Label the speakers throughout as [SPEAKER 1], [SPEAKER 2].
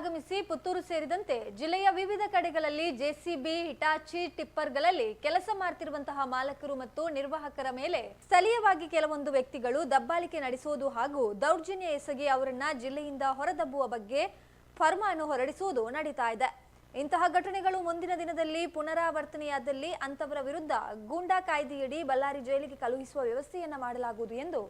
[SPEAKER 1] ಆಗಮಿಸಿ ಪುತ್ತೂರು ಸೇರಿದಂತೆ ಜಿಲ್ಲೆಯ ವಿವಿಧ ಕಡೆಗಳಲ್ಲಿ ಜೆಸಿಬಿ, ಹಿಟಾಚಿ, ಟಿಪ್ಪರ್ಗಳಲ್ಲಿ ಕೆಲಸ ಮಾಡ್ತಿರುವಂತಹ ಮಾಲಕರು ಮತ್ತು ನಿರ್ವಾಹಕರ ಮೇಲೆ ಸ್ಥಳೀಯವಾಗಿ ಕೆಲವೊಂದು ವ್ಯಕ್ತಿಗಳು ದಬ್ಬಾಳಿಕೆ ನಡೆಸುವುದು ಹಾಗೂ ದೌರ್ಜನ್ಯ ಎಸಗಿ ಅವರನ್ನ ಜಿಲ್ಲೆಯಿಂದ ಹೊರದಬ್ಬುವ ಬಗ್ಗೆ ಫರ್ಮಾನು ಹೊರಡಿಸುವುದು ನಡೀತಾ ಇದೆ. ಇಂತಹ ಘಟನೆಗಳು ಮುಂದಿನ ದಿನದಲ್ಲಿ ಪುನರಾವರ್ತನೆಯಾದಲ್ಲಿ ಅಂತವರ ವಿರುದ್ಧ ಗೂಂಡಾ ಕಾಯ್ದೆಯಡಿ ಬಳ್ಳಾರಿ ಜೈಲಿಗೆ ಕಳುಹಿಸುವ ವ್ಯವಸ್ಥೆಯನ್ನ ಮಾಡಲಾಗುವುದು ಎಂದು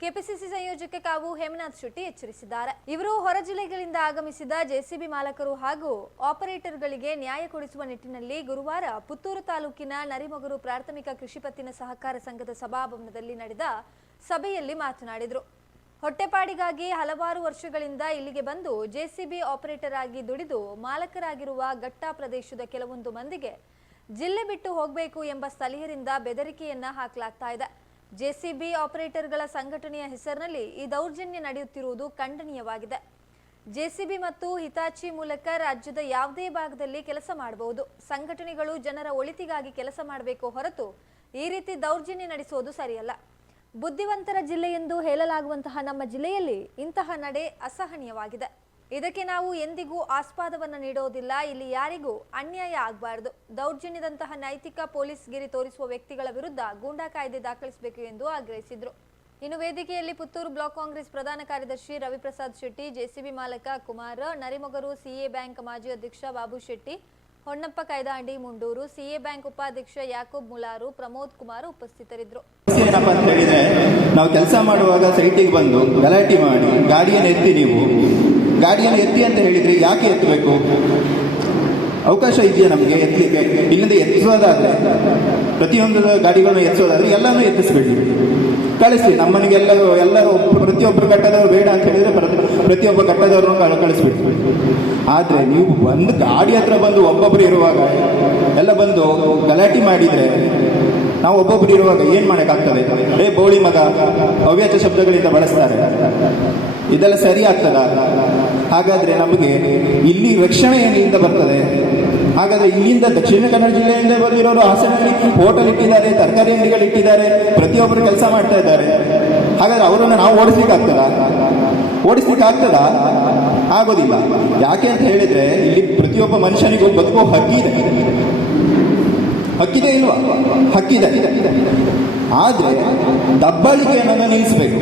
[SPEAKER 1] ಕೆಪಿಸಿಸಿ ಸಂಯೋಜಕ ಕಾವು ಹೇಮನಾಥ್ ಶೆಟ್ಟಿ ಎಚ್ಚರಿಸಿದ್ದಾರೆ. ಇವರು ಹೊರ ಜಿಲ್ಲೆಗಳಿಂದ ಆಗಮಿಸಿದ ಜೆಸಿಬಿ ಮಾಲಕರು ಹಾಗೂ ಆಪರೇಟರ್ಗಳಿಗೆ ನ್ಯಾಯ ಕೊಡಿಸುವ ನಿಟ್ಟಿನಲ್ಲಿ ಗುರುವಾರ ಪುತ್ತೂರು ತಾಲೂಕಿನ ನರಿಮೊಗರು ಪ್ರಾಥಮಿಕ ಕೃಷಿ ಪತ್ತಿನ ಸಹಕಾರ ಸಂಘದ ಸಭಾಭವನದಲ್ಲಿ ನಡೆದ ಸಭೆಯಲ್ಲಿ ಮಾತನಾಡಿದರು. ಹೊಟ್ಟೆಪಾಡಿಗಾಗಿ ಹಲವಾರು ವರ್ಷಗಳಿಂದ ಇಲ್ಲಿಗೆ ಬಂದು ಜೆಸಿಬಿ ಆಪರೇಟರ್ ಆಗಿ ದುಡಿದು ಮಾಲಕರಾಗಿರುವ ಘಟ್ಟ ಪ್ರದೇಶದ ಕೆಲವೊಂದು ಮಂದಿಗೆ ಜಿಲ್ಲೆ ಬಿಟ್ಟು ಹೋಗಬೇಕು ಎಂಬ ಸ್ಥಳೀಯರಿಂದ ಬೆದರಿಕೆಯನ್ನ ಹಾಕಲಾಗ್ತಾ ಇದೆ. ಜೆಸಿಬಿ ಆಪರೇಟರ್ಗಳ ಸಂಘಟನೆಯ ಹೆಸರಿನಲ್ಲಿ ಈ ದೌರ್ಜನ್ಯ ನಡೆಯುತ್ತಿರುವುದು ಖಂಡನೀಯವಾಗಿದೆ. ಜೆಸಿಬಿ ಮತ್ತು ಹಿತಾಚಿ ಮೂಲಕ ರಾಜ್ಯದ ಯಾವುದೇ ಭಾಗದಲ್ಲಿ ಕೆಲಸ ಮಾಡಬಹುದು. ಸಂಘಟನೆಗಳು ಜನರ ಒಳಿತಿಗಾಗಿ ಕೆಲಸ ಮಾಡಬೇಕು ಹೊರತು ಈ ರೀತಿ ದೌರ್ಜನ್ಯ ನಡೆಸುವುದು ಸರಿಯಲ್ಲ. ಬುದ್ಧಿವಂತರ ಜಿಲ್ಲೆ ಎಂದು ಹೇಳಲಾಗುವಂತಹ ನಮ್ಮ ಜಿಲ್ಲೆಯಲ್ಲಿ ಇಂತಹ ನಡೆ ಅಸಹನೀಯವಾಗಿದೆ. ಇದಕ್ಕೆ ನಾವು ಎಂದಿಗೂ ಆಸ್ಪಾದವನ್ನು ನೀಡೋದಿಲ್ಲ. ಇಲ್ಲಿ ಯಾರಿಗೂ ಅನ್ಯಾಯ ಆಗಬಾರದು. ದೌರ್ಜನ್ಯದಂತಹ ನೈತಿಕ ಪೊಲೀಸ್ಗಿರಿ ತೋರಿಸುವ ವ್ಯಕ್ತಿಗಳ ವಿರುದ್ಧ ಗೂಂಡಾ ಕಾಯ್ದೆ ದಾಖಲಿಸಬೇಕು ಎಂದು ಆಗ್ರಹಿಸಿದರು. ಇನ್ನು ವೇದಿಕೆಯಲ್ಲಿ ಪುತ್ತೂರು ಬ್ಲಾಕ್ ಕಾಂಗ್ರೆಸ್ ಪ್ರಧಾನ ಕಾರ್ಯದರ್ಶಿ ರವಿಪ್ರಸಾದ್ ಶೆಟ್ಟಿ, ಜೆಸಿಬಿ ಮಾಲಕ ಕುಮಾರ್, ನರಿಮೊಗರು ಸಿಎ ಬ್ಯಾಂಕ್ ಮಾಜಿ ಅಧ್ಯಕ್ಷ ಬಾಬು ಶೆಟ್ಟಿ, ಹೊನ್ನಪ್ಪ ಕೈದಾಂಡಿ ಮುಂಡೂರು, ಸಿಎ ಬ್ಯಾಂಕ್ ಉಪಾಧ್ಯಕ್ಷ ಯಾಕೂಬ್ ಮುಲಾರು, ಪ್ರಮೋದ್ ಕುಮಾರ್ ಉಪಸ್ಥಿತರಿದ್ದರು.
[SPEAKER 2] ಏನಪ್ಪ ಅಂತ ಹೇಳಿದ್ರೆ ನಾವು ಕೆಲಸ ಮಾಡುವಾಗ ಸೈಟಿಗೆ ಬಂದು ಗಲಾಟೆ ಮಾಡಿ, ಗಾಡಿಯನ್ನು ಎತ್ತಿ ನೀವು ಗಾಡಿಯನ್ನು ಎತ್ತಿ ಅಂತ ಹೇಳಿದ್ರೆ ಯಾಕೆ ಎತ್ತಬೇಕು? ಅವಕಾಶ ಇದೆಯಾ ನಮಗೆ ಎತ್ತಲಿಕ್ಕೆ? ಇಲ್ಲಿಂದ ಎತ್ತಿಸೋದಾದ್ರೆ ಪ್ರತಿಯೊಂದು ಗಾಡಿಗಳನ್ನು ಎತ್ತಿಸೋದಾದ್ರೆ ಎಲ್ಲನೂ ಎತ್ತಿಸ್ಬೇಡಿ. ಕಳಿಸಿ ನಮ್ಮನಿಗೆಲ್ಲ, ಎಲ್ಲರೂ ಪ್ರತಿಯೊಬ್ಬರು ಕಟ್ಟದವರು ಬೇಡ ಅಂತ ಹೇಳಿದ್ರೆ ಪ್ರ- ಪ್ರತಿಯೊಬ್ಬ ಕಟ್ಟದವ್ರನ್ನು ಕಳಿಸ್ಬೇಕು ಆದ್ರೆ ನೀವು ಒಂದು ಗಾಡಿ ಹತ್ರ ಬಂದು ಒಬ್ಬೊಬ್ರು ಇರುವಾಗ, ಎಲ್ಲ ಬಂದು ಗಲಾಟೆ ಮಾಡಿದ್ರೆ, ನಾವು ಒಬ್ಬೊಬ್ರು ಇರುವಾಗ ಏನ್ ಮಾಡೋಕ್ಕಾಗ್ತದೆ? ಏ ಬೋಳಿ ಮಗ ಅವ್ಯಾಚ ಶಬ್ದಗಳಿಂದ ಬಳಸ್ತಾರೆ. ಇದೆಲ್ಲ ಸರಿ ಆಗ್ತದ? ಹಾಗಾದ್ರೆ ನಮಗೆ ಇಲ್ಲಿ ರಕ್ಷಣೆ ಎಲ್ಲಿಂದ ಬರ್ತದೆ. ಹಾಗಾದ್ರೆ ಇಲ್ಲಿಂದ ದಕ್ಷಿಣ ಕನ್ನಡ ಜಿಲ್ಲೆಯಿಂದ ಬಂದಿರೋರು ಹಾಸನಲ್ಲಿ ಹೋಟೆಲ್ ಇಟ್ಟಿದ್ದಾರೆ, ತರಕಾರಿ ಅಂಗಡಿಗಳು ಇಟ್ಟಿದ್ದಾರೆ, ಪ್ರತಿಯೊಬ್ಬರು ಕೆಲಸ ಮಾಡ್ತಾ ಇದ್ದಾರೆ. ಹಾಗಾದ್ರೆ ಅವರನ್ನು ನಾವು ಓಡಿಸ್ಲಿಕ್ಕೆ ಆಗ್ತದ ಓಡಿಸ್ಲಿಕ್ಕೆ ಆಗ್ತದ ಆಗೋದಿಲ್ಲ. ಯಾಕೆ ಅಂತ ಹೇಳಿದ್ರೆ ಇಲ್ಲಿ ಪ್ರತಿಯೊಬ್ಬ ಮನುಷ್ಯನಿಗೂ ಬದುಕೋ ಹಕ್ಕಿದೆ ಹಕ್ಕಿದೆ ಇಲ್ವಾ? ಹಕ್ಕಿದೆ. ಆದ್ರೆ ದಬ್ಬಾಳಿಕೆಯನ್ನು ನಿಲ್ಲಿಸಬೇಕು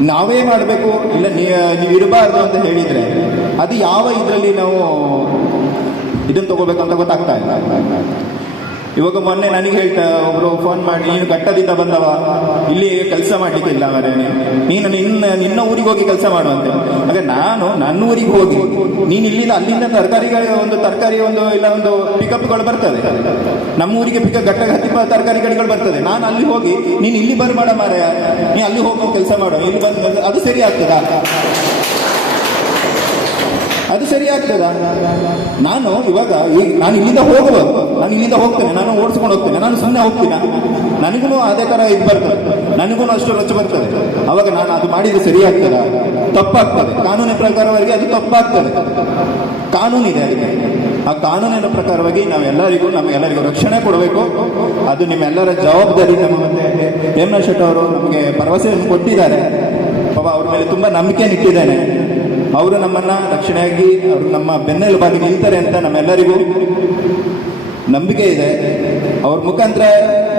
[SPEAKER 2] ನಾವೇ ಮಾಡಬೇಕು? ಇಲ್ಲ ನೀವು ಇರಬಾರ್ದು ಅಂತ ಹೇಳಿದರೆ ಅದು ಯಾವ ಇದರಲ್ಲಿ ನಾವು ಇದನ್ನು ತಗೋಬೇಕು ಅಂತ ಗೊತ್ತಾಗ್ತಾ ಇಲ್ಲ. ಇವಾಗ ಮೊನ್ನೆ ನನಗೆ ಹೇಳ್ತಾ ಒಬ್ರು ಫೋನ್ ಮಾಡಿ, ನೀನು ಘಟ್ಟದಿಂದ ಬಂದವ, ಇಲ್ಲಿ ಕೆಲಸ ಮಾಡಲಿಕ್ಕಿಲ್ಲ ಮರೆ ನೀನು. ನಿನ್ನ ನಿನ್ನ ಊರಿಗೆ ಹೋಗಿ ಕೆಲಸ ಮಾಡುವಂತೆ. ಹಾಗೆ ನಾನು ನನ್ನ ಊರಿಗೆ ಹೋಗಿ, ನೀನು ಇಲ್ಲಿಂದ ಅಲ್ಲಿಂದ ತರಕಾರಿಗಳ ಒಂದು, ತರಕಾರಿ ಒಂದು, ಇಲ್ಲ ಒಂದು ಪಿಕಪ್ಗಳು ಬರ್ತದೆ. ನಮ್ಮ ಊರಿಗೆ ಪಿಕಪ್ ಘಟ್ಟ ತರಕಾರಿ ಗಡಿಗಳು ಬರ್ತದೆ. ನಾನು ಅಲ್ಲಿ ಹೋಗಿ, ನೀನು ಇಲ್ಲಿ ಬರಬೇಡ ಮಾರಾಯ ನೀ ಅಲ್ಲಿ ಹೋಗಿ ಕೆಲಸ ಮಾಡು. ಇಲ್ಲಿ ಬಂದು, ಅದು ಸರಿ ಆಗ್ತದಾ? ಅದು ಸರಿ ಆಗ್ತದ ನಾನು ಇವಾಗ ನಾನು ಇಲ್ಲಿಂದ ಹೋಗಬಹುದು ನಾನು ಇಲ್ಲಿಂದ ಹೋಗ್ತೇನೆ, ನಾನು ಓಡಿಸ್ಕೊಂಡು ಹೋಗ್ತೇನೆ, ನಾನು ಸುಮ್ಮನೆ ಹೋಗ್ತೀನಿ? ನನಗೂ ಅದೇ ಥರ ಇದು ಬರ್ತದೆ ನನಗೂ ಅಷ್ಟು ರೊಚ್ಚ ಬರ್ತದೆ. ಅವಾಗ ನಾನು ಅದು ಮಾಡಿದ್ರೆ ಸರಿ ಆಗ್ತದ ತಪ್ಪಾಗ್ತದೆ. ಕಾನೂನಿನ ಪ್ರಕಾರವಾಗಿ ಅದು ತಪ್ಪಾಗ್ತದೆ. ಕಾನೂನಿದೆ ಅದಕ್ಕೆ ಆ ಕಾನೂನಿನ ಪ್ರಕಾರವಾಗಿ ನಾವೆಲ್ಲರಿಗೂ ನಮಗೆಲ್ಲರಿಗೂ ರಕ್ಷಣೆ ಕೊಡಬೇಕು. ಅದು ನಿಮ್ಮೆಲ್ಲರ ಜವಾಬ್ದಾರಿ ನಮ್ಮ ಮತ್ತೆ ಹೇಮಾ ಶೆಟ್ಟಿ ಅವರು ನಮಗೆ ಭರವಸೆಯನ್ನು ಕೊಟ್ಟಿದ್ದಾರೆ. ಪಾಪ ಅವ್ರ ಮೇಲೆ ತುಂಬ ನಂಬಿಕೆ ಇಟ್ಟಿದ್ದೇನೆ. ಅವರು ನಮ್ಮನ್ನ ರಕ್ಷಣೆಯಾಗಿ ಅವರು ನಮ್ಮ ಬೆನ್ನೆಲುಬಾಗಿ ನಿಲ್ತಾರೆ ಅಂತ ನಮ್ಮೆಲ್ಲರಿಗೂ ನಂಬಿಕೆ ಇದೆ. ಅವ್ರ ಮುಖಾಂತರ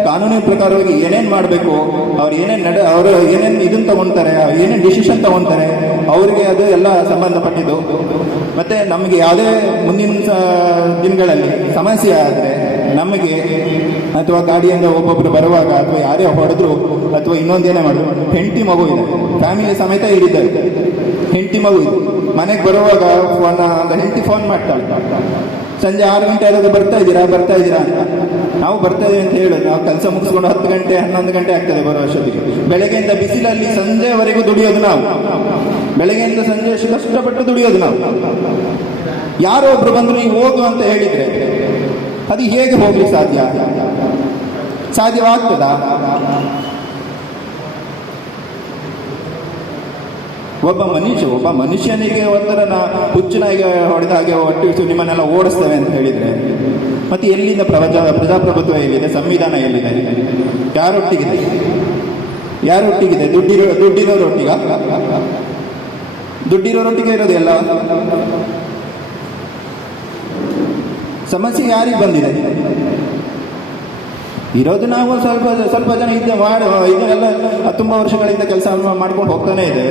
[SPEAKER 2] ಕಾನೂನಿನ ಪ್ರಕಾರವಾಗಿ ಏನೇನ್ ಮಾಡಬೇಕು, ಅವ್ರು ಏನೇನ್ ನಡೆ, ಅವರು ಏನೇನ್ ಇದನ್ನ ತಗೊಂತಾರೆ ಏನೇನ್ ಡಿಸಿಷನ್ ತಗೊಂತಾರೆ, ಅವರಿಗೆ ಅದು ಎಲ್ಲ ಸಂಬಂಧಪಟ್ಟಿದ್ದು. ಮತ್ತೆ ನಮಗೆ ಯಾವುದೇ ಮುಂದಿನ ದಿನಗಳಲ್ಲಿ ಸಮಸ್ಯೆ ಆದರೆ ನಮಗೆ ಅಥವಾ ಗಾಡಿಯಿಂದ ಒಬ್ಬೊಬ್ರು ಬರುವಾಗ ಅಥವಾ ಯಾರೇ ಹೊಡೆದ್ರು ಅಥವಾ ಇನ್ನೊಂದೇನೇ ಮಾಡಿದ್ರು, ಹೆಂಡತಿ ಮಗು ಇದೆ ಫ್ಯಾಮಿಲಿ ಸಮೇತ ಹಿಡಿದ್ದಾರೆ ಹೆಂಡತಿ ಮಗು ಇದು. ಮನೆಗೆ ಬರುವಾಗ ಫೋನ್ ಹೆಂಡತಿ ಫೋನ್ ಮಾಡ್ತಾಳೆ. ಸಂಜೆ ಆರು ಗಂಟೆ ಆದಾಗ ಬರ್ತಾ ಇದ್ದೀರಾ? ಬರ್ತಾ ಇದ್ದೀರಾ ಅಂತ. ನಾವು ಬರ್ತಾ ಇದೀವಿ ಅಂತ ಹೇಳೋದು. ನಾವು ಕೆಲಸ ಮುಗಿಸ್ಕೊಂಡು ಹತ್ತು ಗಂಟೆ, ಹನ್ನೊಂದು ಗಂಟೆ ಆಗ್ತದೆ ಬರೋ ಅಷ್ಟೊತ್ತಿಗೆ. ಬೆಳಗ್ಗೆಯಿಂದ ಬಿಸಿಲಲ್ಲಿ ಸಂಜೆವರೆಗೂ ದುಡಿಯೋದು ನಾವು. ಬೆಳಗ್ಗೆಯಿಂದ ಸಂಜೆ ಕಷ್ಟಪಟ್ಟು ದುಡಿಯೋದು ನಾವು. ಯಾರೋ ಒಬ್ರು ಬಂದ್ರು ನೀವು ಹೋಗು ಅಂತ ಹೇಳಿದ್ರೆ, ಅದು ಹೇಗೆ ಹೋಗ್ಲಿಕ್ಕೆ ಸಾಧ್ಯ? ಸಾಧ್ಯವಾಗ್ತದಾ? ಒಬ್ಬ ಮನುಷ್ಯ, ಒಬ್ಬ ಮನುಷ್ಯನಿಗೆ ಒಂಥರ ನಾ ಹುಚ್ಚನಾಗಿ ಹೊಡೆದ ಹಾಗೆ ಒಟ್ಟು ನಿಮ್ಮನ್ನೆಲ್ಲ ಓಡಿಸ್ತೇವೆ ಅಂತ ಹೇಳಿದ್ರೆ, ಮತ್ತೆ ಎಲ್ಲಿಂದ ಪ್ರಜಾ ಪ್ರಜಾಪ್ರಭುತ್ವ ಎಲ್ಲಿದೆ, ಸಂವಿಧಾನ ಎಲ್ಲಿದೆ? ಯಾರೊಟ್ಟಿಗಿದೆ? ಯಾರೊಟ್ಟಿಗಿದೆ? ದುಡ್ಡಿರೋ, ದುಡ್ಡಿರೋರೊಟ್ಟಿಗ? ದುಡ್ಡಿರೋರೊಟ್ಟಿಗೆ ಇರೋದು ಎಲ್ಲ? ಸಮಸ್ಯೆ ಯಾರಿಗೆ ಬಂದಿದೆ? ಇರೋದು ನಾವು ಸ್ವಲ್ಪ ಸ್ವಲ್ಪ ಜನ ಇದ್ದರೆ ಮಾಡುವ ಇದು ಎಲ್ಲ ತುಂಬ ವರ್ಷಗಳಿಂದ ಕೆಲಸ ಮಾಡ್ಕೊಂಡು ಹೋಗ್ತಾನೆ ಇದೆ.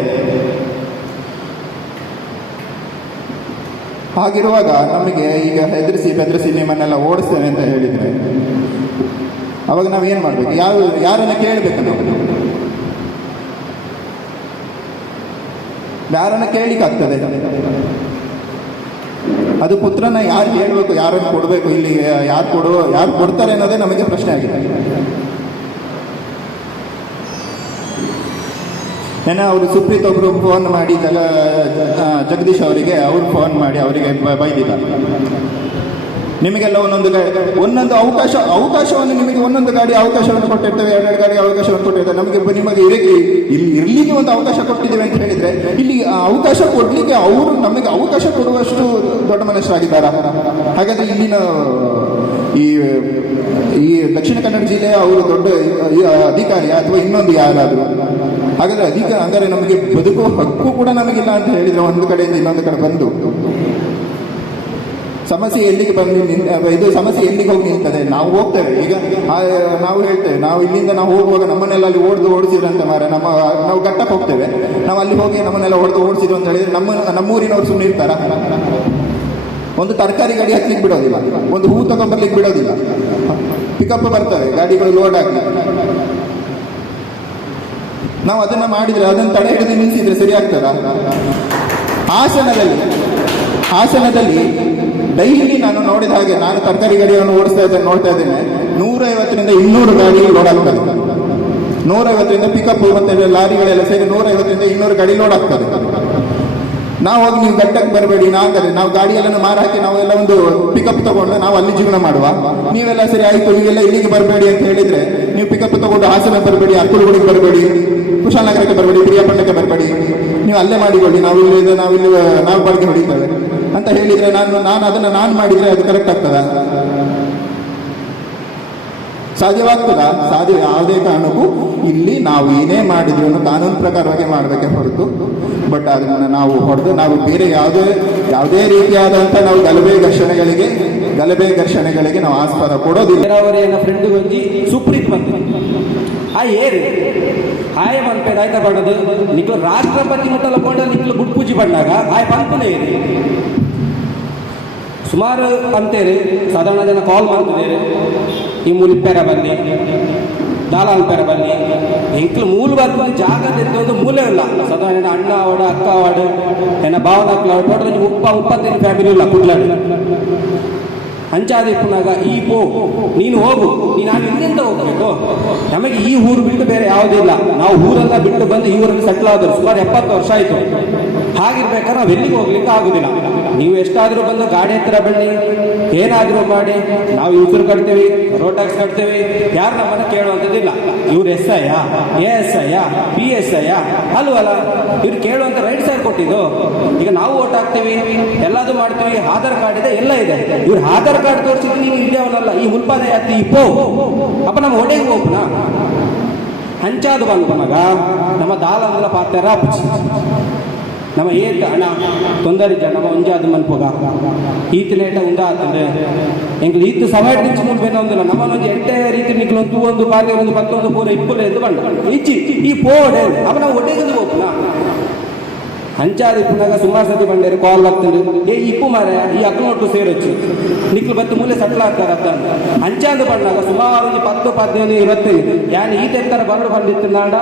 [SPEAKER 2] ಹಾಗಿರುವಾಗ ನಮಗೆ ಈಗ ಹೆದರಿಸಿ ಬೆದರಿಸಿ ನಿಮ್ಮನ್ನೆಲ್ಲ ಓಡಿಸ್ತೇವೆ ಅಂತ ಹೇಳಿದರೆ, ಅವಾಗ ನಾವು ಏನು ಮಾಡಬೇಕು? ಯಾವ ಯಾರನ್ನ ಕೇಳಬೇಕು ನಾವು? ಯಾರನ್ನ ಕೇಳಲಿಕ್ಕಾಗ್ತದೆ ಅದು ಪುತ್ರನ ಯಾರು ಹೇಳ್ಬೇಕು ಯಾರನ್ನು ಕೊಡಬೇಕು, ಇಲ್ಲಿ ಯಾರು ಕೊಡುವ ಯಾರು ಕೊಡ್ತಾರೆ ಅನ್ನೋದೇ ನಮಗೆ ಪ್ರಶ್ನೆ ಆಗಿದೆ. ಏನೋ ಅವರು ಸುಪ್ರೀತ್ ಒಬ್ರು ಫೋನ್ ಮಾಡಿ ಆ, ಜಗದೀಶ್ ಅವರಿಗೆ ಅವರು ಫೋನ್ ಮಾಡಿ ಅವರಿಗೆ ಬೈದಿದ್ದ ನಿಮಗೆಲ್ಲ ಒಂದೊಂದು ಗಾಡಿ ಒಂದೊಂದು ಅವಕಾಶ ಅವಕಾಶವನ್ನು ನಿಮಗೆ ಒಂದೊಂದು ಗಾಡಿ ಅವಕಾಶವನ್ನು ಕೊಟ್ಟಿರ್ತೇವೆ ಎರಡೆರಡು ಗಾಡಿ ಅವಕಾಶವನ್ನು ಕೊಟ್ಟಿರ್ತೇವೆ ನಮಗೆ ನಿಮಗೆ ಇರಲಿ ಇಲ್ಲಿ ಇರಲಿಕ್ಕೆ ಒಂದು ಅವಕಾಶ ಕೊಟ್ಟಿದ್ದೇವೆ ಅಂತ ಹೇಳಿದ್ರೆ ಇಲ್ಲಿ ಅವಕಾಶ ಕೊಡಲಿಕ್ಕೆ ಅವರು ನಮಗೆ ಅವಕಾಶ ಕೊಡುವಷ್ಟು ದೊಡ್ಡ ಮನುಷ್ಯರಾಗಿದ್ದಾರ ಹಾಗಾದ್ರೆ ಇಲ್ಲಿನ ಈ ಈ ದಕ್ಷಿಣ ಕನ್ನಡ ಜಿಲ್ಲೆಯ ಅವರು ದೊಡ್ಡ ಅಧಿಕಾರಿ ಅಥವಾ ಇನ್ನೊಂದು ಯಾರಾದರೂ ಹಾಗಾದ್ರೆ ಅಧಿಕ ಅಂದರೆ ನಮಗೆ ಬದುಕುವ ಹಕ್ಕು ಕೂಡ ನಮಗಿಲ್ಲ ಅಂತ ಹೇಳಿದ್ರೆ ಒಂದು ಕಡೆಯಿಂದ ಇನ್ನೊಂದು ಕಡೆ ಬಂದು. ಸಮಸ್ಯೆ ಎಲ್ಲಿಗೆ ಬಂದು ಇದು ಸಮಸ್ಯೆ ಎಲ್ಲಿಗೆ ಹೋಗಿ ನಿಂತದೆ? ನಾವು ಹೋಗ್ತೇವೆ. ಈಗ ನಾವು ಹೇಳ್ತೇವೆ. ನಾವು ಇಲ್ಲಿಂದ ನಾವು ಹೋಗುವಾಗ ನಮ್ಮನ್ನೆಲ್ಲ ಅಲ್ಲಿ ಓಡ್ದು ಅಂತ ಮಾರ ನಮ್ಮ, ನಾವು ಘಟ್ಟಕ್ಕೆ ಹೋಗ್ತೇವೆ. ನಾವು ಅಲ್ಲಿ ಹೋಗಿ ನಮ್ಮನ್ನೆಲ್ಲ ಹೊಡೆದು ಓಡಿಸಿದ್ರು ಅಂತ ಹೇಳಿದ್ರೆ ನಮ್ಮ, ನಮ್ಮೂರಿನವ್ರು ಸುಮ್ಮನೆ ಇರ್ತಾರ? ಒಂದು ತರಕಾರಿ ಗಾಡಿ ಹತ್ಲಿಕ್ಕೆ ಬಿಡೋದಿಲ್ಲ. ಒಂದು ಹೂ ತಗೊಂಡ್ಬರ್ಲಿಕ್ಕೆ ಬಿಡೋದಿಲ್ಲ. ಪಿಕಪ್ ಬರ್ತವೆ ಗಾಡಿಗಳು ಲೋಡ್ ಆಗಿ ನಾವು ಅದನ್ನ ಮಾಡಿದ್ರೆ ಅದನ್ನು ತಡೆ ಹಿಡಿದು ನಿಲ್ಲಿಸಿದ್ರೆ ಸರಿ ಆಗ್ತದ? ಹಾಸನದಲ್ಲಿ ಹಾಸನದಲ್ಲಿ ಡೈಲಿ ನಾನು ನೋಡಿದ ಹಾಗೆ ನಾನು ತರಕಾರಿ ಗಾಡಿಯನ್ನು ಓಡಿಸ್ತಾ ಇದ್ದೇನೆ, ನೋಡ್ತಾ ಇದ್ದೇನೆ. ನೂರೈವತ್ತರಿಂದ ಇನ್ನೂರು ಗಾಡಿ ಲೋಡ್ ಆಗ್ತದೆ ನೂರೈವತ್ತರಿಂದ ಪಿಕಪ್ ಮತ್ತೆ ಲಾರಿಗಳೆಲ್ಲ ಸೇರಿ ನೂರೈವತ್ತರಿಂದ ಇನ್ನೂರು ಗಾಡಿ ಲೋಡ್ ಆಗ್ತದೆ. ನಾವು ಹೋಗಿ ನೀವು ಗಟ್ಟಕ್ಕೆ ಬರಬೇಡಿ ನಾವು ನಾವು ಗಾಡಿಯೆಲ್ಲ ಮಾರ ಹಾಕಿ ನಾವೆಲ್ಲ ಒಂದು ಪಿಕಪ್ ತಗೊಂಡು ನಾವು ಅಲ್ಲಿ ಜೀವನ ಮಾಡುವ. ನೀವೆಲ್ಲ ಸರಿ, ಆಯ್ತು ನೀವೆಲ್ಲ ಇಲ್ಲಿಗೆ ಬರಬೇಡಿ ಅಂತ ಹೇಳಿದ್ರೆ ನೀವು ಪಿಕಪ್ ತಗೊಂಡು ಹಾಸನ ಬರಬೇಡಿ ಅಕ್ಕುಗಳಿಗೆ ಬರಬೇಡಿ. ಕುಶಾಲನಗರಕ್ಕೆ ಬರಬೇಡಿ ಪ್ರಿಯಾಪಟ್ಟಣಕ್ಕೆ ಬರಬೇಡಿ. ನೀವು ಅಲ್ಲೇ ಮಾಡಿಕೊಳ್ಳಿ, ನಾವು ಇಲ್ಲಿ ನಾವು ಇಲ್ಲಿ, ನಾವು ಬಾಡಿಗೆ ಹೊಡಿತೇವೆ. ಅಂತ ಹೇಳಿದ್ರೆ ನಾನು ನಾನು ಅದನ್ನು ನಾನು ಮಾಡಿದ್ರೆ ಅದು ಕರೆಕ್ಟ್ ಆಗ್ತದ? ಸಾಧ್ಯವಾಗ್ತದ? ಸಾಧ್ಯ, ಯಾವುದೇ ಕಾರಣಕ್ಕೂ ಇಲ್ಲಿ ನಾವು ಏನೇ ಮಾಡಿದ್ರು ಕಾನೂನು ಪ್ರಕಾರವಾಗಿ ಮಾಡಬೇಕೆ ಹೊರತು. ಬಟ್ ಅದನ್ನು ನಾವು ಹೊಡೆದು ನಾವು ಬೇರೆ ಯಾವುದೇ ಯಾವುದೇ ರೀತಿಯಾದಂಥ ನಾವು ಗಲಭೆ ಘರ್ಷಣೆಗಳಿಗೆ ಗಲಭೆ ಘರ್ಷಣೆಗಳಿಗೆ ನಾವು ಆಸ್ಪದ ಕೊಡೋದಿಲ್ಲ.
[SPEAKER 3] ನೀರಾವರಿ ನನ್ನ ಫ್ರೆಂಡ್ ಒಂಜಿ ಸುಪ್ರೀತ್ ಬಂತು. ಆ ಏರಿ ಆಯ ಪನ್ಪೇದ ಆಯ್ತ ಪಡದು ನಿಕ್ಲು ರಾಷ್ಟ್ರಪತಿ ಮುಟ್ಟಲ ಕೊಂಡ ನಿಕ್ಲು ಗುಡ್ ಪೂಜಿ ಬಂದಾಗ ಹಾಯ್ ಪನ್ಪುನ ಸುಮಾರು ಅಂತೇರಿ ಸಾಧಾರಣ ಜನ ಕಾಲ್ ಮಾಡ್ತಿದ್ದೇವೆ ಈ ಮುಲಿಪೆರ ಬನ್ನಿ, ದಾಲಾಲ್ ಪೆರ ಬನ್ನಿ. ಎಂಕ್ಲು ಮೂಲ ಬರ್ತು ಜಾಗ ಒಂದು ಮೂಲೆ ಇಲ್ಲ. ಸಾಧಾರಣ ಅಣ್ಣ, ಅವಡ, ಅಕ್ಕ, ಅವಡು ಎನ್ನ ಭಾವನಕ್ಲ ಟೋಟಲ್ ಉಪ್ಪ ಉಪ್ಪತ್ತೇನು ಫ್ಯಾಮಿಲಿ ಇಲ್ಲ ಕುಡ್ಲಾಡಿ ಅಂಚಾದೆ ಪುನಗ ಈ ಪೋ, ನೀನು ಹೋಗು, ನೀನು ಇಲ್ಲಿಂದ ಹೋಗ್ಬೇಕು. ನಮಗೆ ಈ ಊರು ಬಿಟ್ಟು ಬೇರೆ ಯಾವುದೂ ಇಲ್ಲ. ನಾವು ಊರೆಲ್ಲ ಬಿಟ್ಟು ಬಂದು ಈ ಊರಲ್ಲಿ ಸೆಟ್ಲ್ ಆದರು ಸುಮಾರು ಎಪ್ಪತ್ತು ವರ್ಷ ಆಯಿತು. ಹಾಗಿರ್ಬೇಕಾದ್ರೆ ನಾವು ಎಲ್ಲಿಗೆ ಹೋಗ್ಲಿಕ್ಕೆ ಆಗುದಿಲ್ಲ. ನೀವು ಎಷ್ಟಾದರೂ ಬಂದು ಗಾಡಿ ಹತ್ರ ಬನ್ನಿ. ಏನಾದರೂ ಮಾಡಿ. ನಾವು ಇವ್ರು ಕಟ್ತೇವೆ, ರೋಟಾಕ್ಸ್ ಕಟ್ತೇವೆ. ಯಾರು ನಮ್ಮನ್ನು ಕೇಳುವಂಥದ್ದಿಲ್ಲ. ಇವ್ರು S I A S I P S I ಅಲ್ವಲ್ಲ? ಇವ್ರು ಕೇಳುವಂತ ರೈಟ್ ಸೈಡ್ ಕೊಟ್ಟಿದ್ದು. ಈಗ ನಾವು ಓಟ್ ಹಾಕ್ತೇವೆ ಎಲ್ಲದೂ ಮಾಡ್ತೀವಿ, ಆಧಾರ್ ಕಾರ್ಡ್ ಇದೆ, ಎಲ್ಲ ಇದೆ. ಇವ್ರು ಆಧಾರ್ ಕಾರ್ಡ್ ತೋರಿಸಿದ್ರೆ ನೀವು ಇಲ್ಲವನಲ್ಲ ಈ ಮುಲ್ಪಾದ ಯಾತಿ ಇಪ್ಪೋ ಅಪ್ಪ, ನಮ್ಮ ಒಡೆಗೆ ಹೋಗ್ನ ಹಂಚಾದು ಬಂದು ಮಗ. ನಮ್ಮ ದಾಲಂದ್ರ ಪಾತ್ರ ನಮ್ಮ ಏಕ ಹಣ, ತೊಂದರೆ ಇದ್ದ ನಮ್ಮ ಒಂಜಾದು ಮನ್ಪುಗ. ಈತ ಲೇಟ ಉಂದ ಆತಂದ್ರೆ ಎಂಗ್ಲು ಈತು ಸವಾಡ್ ನಿಂಚು ಮುಂದೆ ಒಂದಿಲ್ಲ. ನಮ್ಮನ್ನೊಂದು ಎಂಟೇ ರೀತಿ ನಿಕ್ಲು ಒಂದು ಒಂದು ಒಂದು ಪತ್ತೊಂದು ಪೂರ ಇಪ್ಪುಲ ಎದ್ದು ಬಂಡ. ಈಚಿ, ಈ ಪೋಡೆ ಅವನ ಒಡೆಗದು ಹೋಗ್ನ ಹಂಚಾದಿ ಪುನಗ ಸುಮಾರು ಸತಿ ಬಂಡೇರಿ, ಕಾಲ್ ಆಗ್ತದೆ ಏ ಇಪ್ಪು ಮಾರ ಈ ಅಕೌಂಟ್ ಸೇರೊಚ್ಚು. ನಿಕ್ಲು ಬತ್ತು ಮೂಲೆ ಸಟ್ಲ ಆಗ್ತಾರ ಅಂತ ಹಂಚಾದು ಬಂದಾಗ ಸುಮಾರು ಒಂದು ಪತ್ತು, ಪದಿನೊಂದು ಇರುತ್ತೇನೆ ಯಾನ್ ಈ ತೆತ್ತರ ಬರಡು ಬಂದಿತ್ತು ನಾಡ.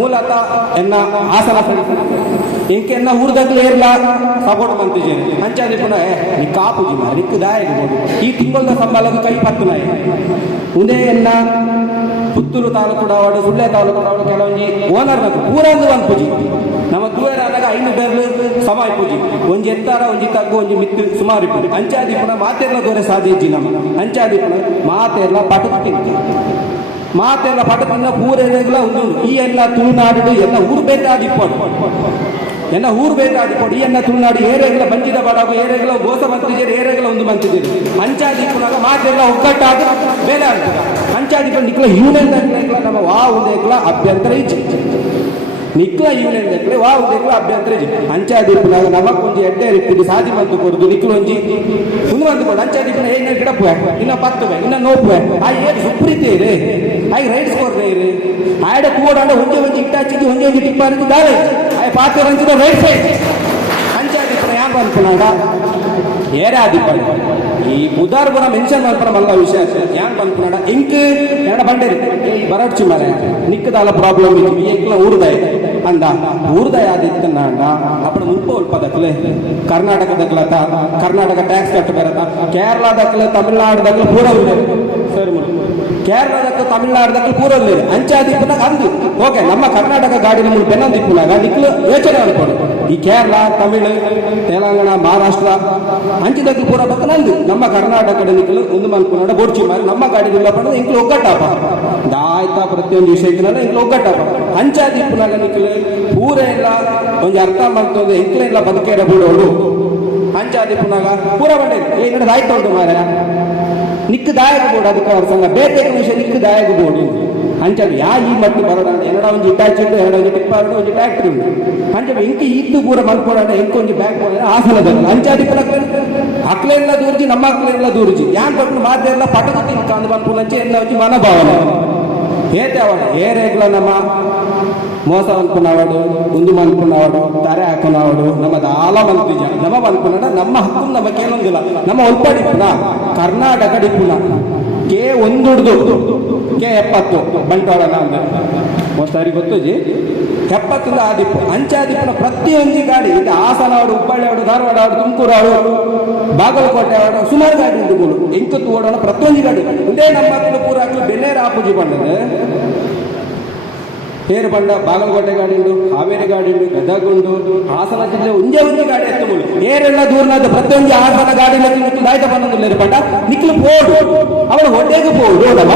[SPEAKER 3] ಮೂಲತ ಎನ್ನ ಆಸನ ಇಂಕೆ ಎನ್ನ ಊರ್ದಾಗ್ಲೇ ಏರ್ಲ ಸಪೋರ್ಟ್ ಬಂತಿದ್ದೇನೆ ಹಂಚಾದಿ ಪುನಃ ನೀ ಕಾಪು ಮಾರ ನಿಕ್ಕು ದಾಯ ಈ ತಿಂಗಳ ಸಂಬಳಕ್ಕೆ ಕೈ ಪತ್ತು ನಾಯಿ ಎನ್ನ ಪುತ್ತೂರು ತಾಲೂಕು ಡಾವಾಡು ಸುಳ್ಳೆ ತಾಲೂಕು ಡಾವಾಡು ಕೆಲವೊಂಜಿ ಓನರ್ ಪೂರಂದು ಒಂದು ಪೂಜಿ. ನಮ್ಮ ದೂರ ಆದಾಗ ಐನು ಬೆರ್ಲು ಸಮಯ ಪೂಜಿ. ಒಂಜಿ ಎತ್ತಾರ, ಒಂಜಿ ತಗ್ಗು, ಒಂಜಿ ಮಿತ್ತು, ಸುಮಾರು ಇಪ್ಪು ಅಂಚಾದಿ ಪುನ ಮಾತೆಲ್ಲ ದೂರ ಇಜ್ಜಿ ನಮ್ಮ. ಅಂಚಾದಿ ಪುನ ಮಾತೆಲ್ಲ ಪಟು ತಿಂತ ಮಾತೆರ್ಲ ಪಟು ತಿನ್ನ ಪೂರೆಲ್ಲ ಉಂಡು ಈ ಎಲ್ಲ ತುಳುನಾಡು ಎಲ್ಲ ಊರು ಬೇಕಾದಿಪ್ಪಡು ಎಲ್ಲ ಊರು ಬೇಕಾದ ಎಲ್ಲ ತುಳುನಾಡು ಏರೆಗಳ ಬಂಜಿದ ಬಾಡಾಗು ಏರೆಗಳ ಗೋಸ ಬಂತಿದ್ದೀರಿ ಏರೆಗಳ ಒಂದು ಬಂತಿದ್ದೀರಿ ಪಂಚಾಯತಿ ಕುಲಾಗ ಮಾತೆಲ್ಲ ಒಗ್ಗಟ್ಟಾಗಿ ಬೇರೆ ಆಗ್ತದೆ. ಪಂಚಾಯತಿ ನಿಕ್ಲ ಯೂನಿಯನ್ ದಾಖಲೆಗಳ ನಮ್ಮ ವಾ ಉದಯಗಳ ಅಭ್ಯಂತರ ಇಚ್ಛೆ. ನಿಕ್ಲ ಯೂನಿಯನ್ ದಾಖಲೆ ವಾ ಉದಯಗಳ ಅಭ್ಯಂತರ ಇಚ್ಛೆ. ಪಂಚಾಯತಿ ಕುಲಾಗ ನಮಕ್ಕೊಂದು ಎಡ್ಡೆ ರೀತಿ ಸಾಧಿ ಬಂತು ಕೊಡುದು, ನಿಕ್ಲ ಒಂಜಿ ಒಂದು ಬಂದು ಕೊಡು ಪಂಚಾಯತಿ ಕುಲ ಏನ ಗಿಡ ಇನ್ನ ಪತ್ತು ಬೇ ಇನ್ನ ನೋಪು ಆ ಏನು ಸುಪ್ರೀತಿ ಇದೆ? ಆಗ ರೈಟ್ಸ್ ಕೊಡ್ತೇ ಇರಿ ಆಯ್ಡ ಕೂಡ ಹೊಂಜೆ ಹೊಂಜಿ ಇಟ್ಟಾಚಿದ್ದು ಹೊಂಜೆ ಟಿಪ್ಪ ಅಂತ ದಾವೆ ಪಾತ್ರ ರಂಚಿದ ರೈಟ್ ಸೈಡ್ ಅಂಚಾದೀಪನ ಯಾರು ಅನ್ಪುನಾಗ ಏರೇ ಆದಿಪ್ಪನ ಈ ಬುಧಾರ್ ಗುಣ ಮೆನ್ಷನ್ ಮಾಡ್ತಾರ ಮಲ್ಲ ವಿಷಯ ಯಾನ್ ಬಂದ್ಪುನಾಡ ಇಂಕ್ ಎರಡ ಬಂಡೇರಿ ಬರಡ್ಚು ಮರೆ ನಿಕ್ಕದಾಲ ಪ್ರಾಬ್ಲಮ್ ಇತ್ತು ಈ ಎಂಕ್ಲ ಊರ್ದಾಯ ಅಂದ ಊರ್ದಾಯ ಆದಿತ್ತನಾಂಡ ಅಪ್ಪಡ ಮುಲ್ಪ ಉಲ್ಪದಕ್ಲೆ ಕರ್ನಾಟಕದಕ್ಲತ ಕರ್ನಾಟಕ ಟ್ಯಾಕ್ಸ್ ಕಟ್ಟ ಬರತ್ತ ಕೇರಳದಕ್ಲೆ ತಮಿಳ್ನಾಡದಕ್ಲೆ ಪೂರ ಉಳ್ಳೆ ಸರಿ ಮುರು ಕೇರಳದಕ್ಕೆ ತಮಿಳ್ನಾಡದಕ್ಕೆ ಪೂರ ಅಂಚೆ ದಿಪ್ಪನಾಗ ಅಂದು. ಓಕೆ ನಮ್ಮ ಕರ್ನಾಟಕ ಗಾಡಿನ ಮುಂದೆ ಬೆನ್ನೊಂದಿಪ್ಪನಾಗ ನಿಕ್ಲು ಯೋಚನೆ ಅನ್ಕೊಂಡು ಈ ಕೇರಳ, ತಮಿಳು, ತೆಲಂಗಾಣ, ಮಹಾರಾಷ್ಟ್ರ, ಅಂಚಿದಕ್ಕೆ ಪೂರ ಬತ್ತ ನಂದು ನಮ್ಮ ಕರ್ನಾಟಕದ ನಿಕ್ಲು ಒಂದು ಮನ್ಪುನಾಡ ಬೋಡ್ಚಿ ಮಾರಿ ನಮ್ಮ ಗಾಡಿ ಇಲ್ಲ ಪಡೆದು ಇಂಕ್ಲು ಒಗ್ಗಟ್ಟಪ್ಪ ದಾಯ್ತ ಪ್ರತಿಯೊಂದು ವಿಷಯಕ್ಕೆಲ್ಲ ಇಂಕ್ಲು ಒಗ್ಗಟ್ಟಾಪ. ಅಂಚಾದಿಪ್ಪನಾಗ ನಿಕ್ಲು ಪೂರ ಇಲ್ಲ, ಒಂದು ಅರ್ಥ ಮಾಡ್ತದೆ ಇಂಕ್ಲೇ ಇಲ್ಲ ಬದುಕೇರ ಬಿಡೋಳು ಅಂಚಾದಿಪ್ಪನಾಗ ಪೂರ ಬಂಡೆ ಏ ಆಯ್ತು ಉಂಟು ಮಾರ ನಿಕ್ಕು ದಾಯಕ ಬೋರ್ಡ್ ಅದಕ್ಕೆ ಸಂಘ ಬೇರೆ ವಿಷಯ ನಿಕ್ಕು ದಾಯಕ ಬೋರ್ಡು ಅಂಚದು ಯಾ ಈ ಮಟ್ಟಿ ಬರೋಣ ಎರಡ ಒಂಜಿ ಇಟಾಚಿ ಉಂಟು ಎರಡ ಒಂಜಿ ಟಿಪ್ಪರ್ ಉಂಟು ಒಂಜಿ ಟ್ಯಾಕ್ಟ್ರಿ ಉಂಟು. ಅಂಚ ಇಂಕಿ ಇತ್ತು ಪೂರ ಮಲ್ಪೋಣ ಎಂಕ ಒಂಜಿ ಬ್ಯಾಗ್ ಹೋದ ಆಸನದಲ್ಲಿ ಅಂಚಾದಿ ಅಕ್ಲೆಲ್ಲ ದೂರ್ಜಿ, ನಮ್ಮ ಅಕ್ಲೆಲ್ಲ ದೂರ್ಜಿ. ಯಾನ್ ಪಟ್ಟು ಮಾತೆ ಎಲ್ಲ ಪಟಕ ತಿನ್ಕ ಅಂದ್ ಮಲ್ಪುನಂಚೆ ಎಲ್ಲ ಒಂಜಿ ಮನೋಭಾವನೆ. ಹೇತೆ ಅವಡ ಏರೇಗ್ಲ ನಮ್ಮ ಮೋಸ ಅನ್ಪುನವಾಡು ಉಂದು ಮನ್ಪುನವಾಡು ತಾರೆ ಹಾಕುನವಾಡು ನಮ್ಮ ದಾಲ ಮನ್ಪಿಜ ನಮ್ಮ ಮನ್ಪುನ ನಮ್ಮ ಹಕ್ಕು ನಮ್ಮ ಕೇಳೊಂದಿಲ್ಲ ನಮ್ಮ ಒಲ್ಪಡಿಪುನ ಕರ್ನಾಟಕ ಡಿಪುನ ಕೆ ಒಂದುಡ್ದು ಕೆ ಎಪ್ಪತ್ತು ಬಂಟ್ವಾಳನ ಅಂದ್ರೆ ಮೋಸ್ತಾರಿ ಗೊತ್ತುಜಿ ಆ ಆದಿಪ್ಪು ಅಂಚಾದಿಪ್ಪನ ಪ್ರತಿಯೊಂದು ಗಾಡಿ ಇದು ಹಾಸನ ಆಡು, ಹುಬ್ಬಳ್ಳಿ ಅವರು ಧಾರವಾಡ ಆಡು, ತುಮಕೂರು ಆಡು, ಬಾಗಲಕೋಟೆ ಅವರು ಸುಮಾರು ಗಾಡಿ ಉಂಟು ಎಂಕತ್ತು ಓಡೋಣ ಪ್ರತಿಯೊಂದು ಗಾಡಿ. ಒಂದೇ ನಮ್ಮ ಪೂರ ಹಾಕಲು ಬೆನ್ನೇರ ಆಪುಜಿ ಬಂದದ ಹೇರು ಬಂಡ ಬಾಗಲಕೋಟೆ ಗಾಡಿ ಉಂಟು ಹಾವೇರಿ ಗಾಡಿ ಉಂಟು ಗದಗ ಉಂಟು ಹಾಸನ ಜಿಲ್ಲೆ ಒಂದೇ ಒಂದು ಗಾಡಿ ಎತ್ತಬಹುದು ಏರೆಲ್ಲ ದೂರನಾದ ಪ್ರತಿಯೊಂದು ಹಾಸನ ಗಾಡಿ ದಾಯ್ತ ಬಂದಿಲ್ಲ ಪಂಡ ನಿಕ್ಲು ಪೋಡು ಅವಳು ಹೊಟ್ಟೆಗೆ ಪೋಡು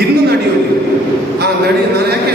[SPEAKER 4] ಇನ್ನು ನಡೆಯೋದು ಆ ನಡಿ ನಾನು ಯಾಕೆ